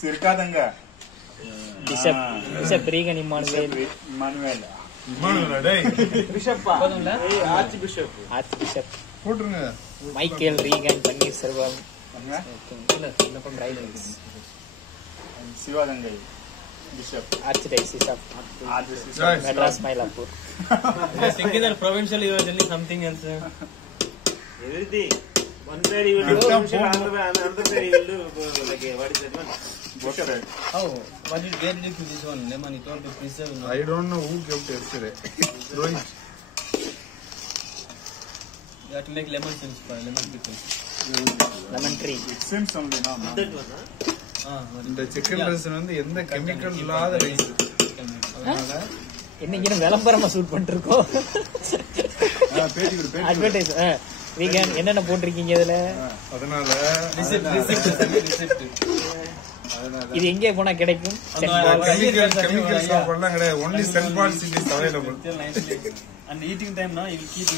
சிரிக்காதங்க. Bishop Regan Emmanuel. Archbishop போட்டுருங்க. Michael Regan Panneerselvam. Sivaganga bishop. Archdiocese of Madras Mylapore. Thinking that provincial you are telling something else. Everything. One pair you will do, another pair you will do. Like what is that one? Bishop. How? What did get to this one? Lemon, you told to preserve. I don't know who kept yesterday. Rohit. You have to make lemon juice for lemon pickle. Lemon tree. It seems only no. That one, huh? இந்த chicken rice வந்து எந்த chemical இல்லாத rice. அதனால இன்னைக்கு விளம்பரமா shoot பண்ணிருக்கோம். Advertise vegan என்னென்ன போட்டிருக்கீங்க இதுல? அதனால இது எங்கே போனா கிடைக்கும்? கெமிக்கல்ஸ் சாப்பிடலாம் கிடையாது. ஒன்லி சென்ட் பால் city available. And eating time now you will keep